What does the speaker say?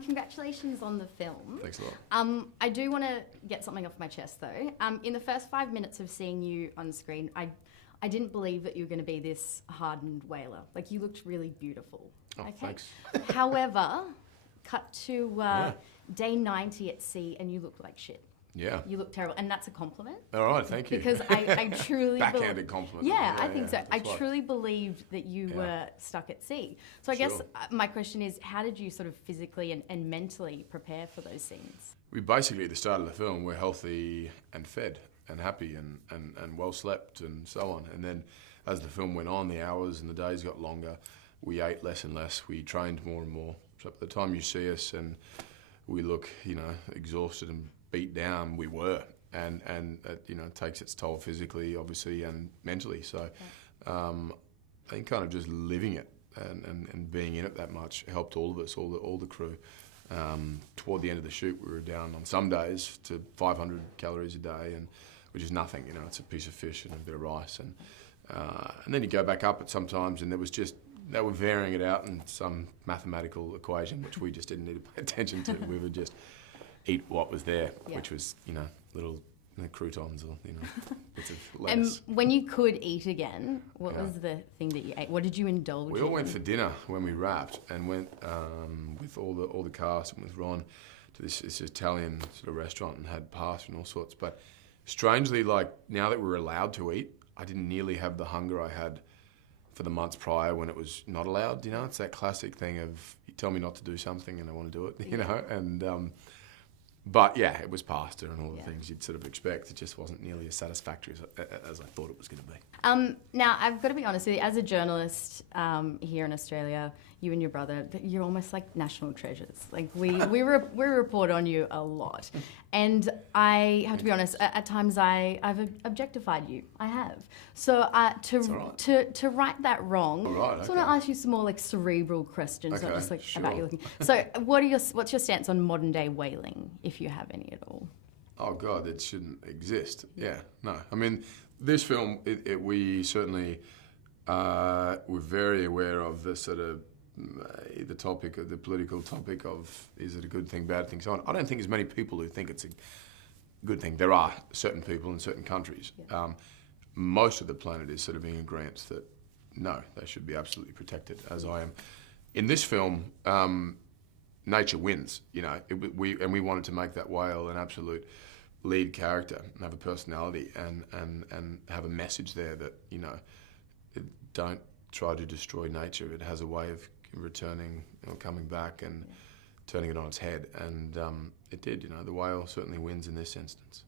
congratulations on the film. Thanks a lot. I do want to get something off my chest though. In the first 5 minutes of seeing you on screen, I didn't believe that you were going to be this hardened whaler. Like, you looked really beautiful. Oh, okay? thanks. However, cut to day 90 at sea and you look like shit. Yeah. You look terrible. And that's a compliment. All right, thank you. Because I truly... Backhanded compliment. Yeah, I think so. I right. truly believed that you were stuck at sea. So I guess my question is, how did you sort of physically and mentally prepare for those scenes? We basically, at the start of the film, we're healthy and fed and happy and well slept and so on. And then as the film went on, the hours and the days got longer. We ate less and less. We trained more and more. So by the time you see us and we look, exhausted and beat down, we were. And it takes its toll physically, obviously, and mentally. So I think kind of just living it and being in it that much helped all of us, all the crew. Toward the end of the shoot, we were down on some days to 500 calories a day, which is nothing. It's a piece of fish and a bit of rice. And then you go back up at sometimes, and they were varying it out in some mathematical equation, which we just didn't need to pay attention to. We would just eat what was there, which was, little croutons or, bits of lettuce. And when you could eat again, what was the thing that you ate? What did you indulge in? We all went for dinner when we wrapped and went with all the cast and with Ron to this Italian sort of restaurant and had pasta and all sorts. But strangely, like, now that we're allowed to eat, I didn't nearly have the hunger I had for the months prior when it was not allowed. It's that classic thing of, you tell me not to do something and I want to do it, and but yeah, it was pasta and all the things you'd sort of expect. It just wasn't nearly as satisfactory as I thought it was going to be. Now, I've got to be honest with you, as a journalist here in Australia, you and your brother, you're almost like national treasures. Like, we report on you a lot. And I have to be honest, at times I've objectified you. I have. So to right that wrong, I want to ask you some more like cerebral questions, not just like about you looking. So what's your stance on modern day whaling, if you have any at all? Oh God, it shouldn't exist. Yeah, no. I mean, this film, we certainly were very aware of the sort of the topic of the political topic of, is it a good thing, bad thing, so on. I don't think there's many people who think it's a good thing. There are certain people in certain countries. Most of the planet is sort of in agreement that no, they should be absolutely protected, as I am. In this film, nature wins. We wanted to make that whale an absolute lead character and have a personality and have a message there that don't try to destroy nature. It has a way of returning, coming back and turning it on its head, and it did. The whale certainly wins in this instance.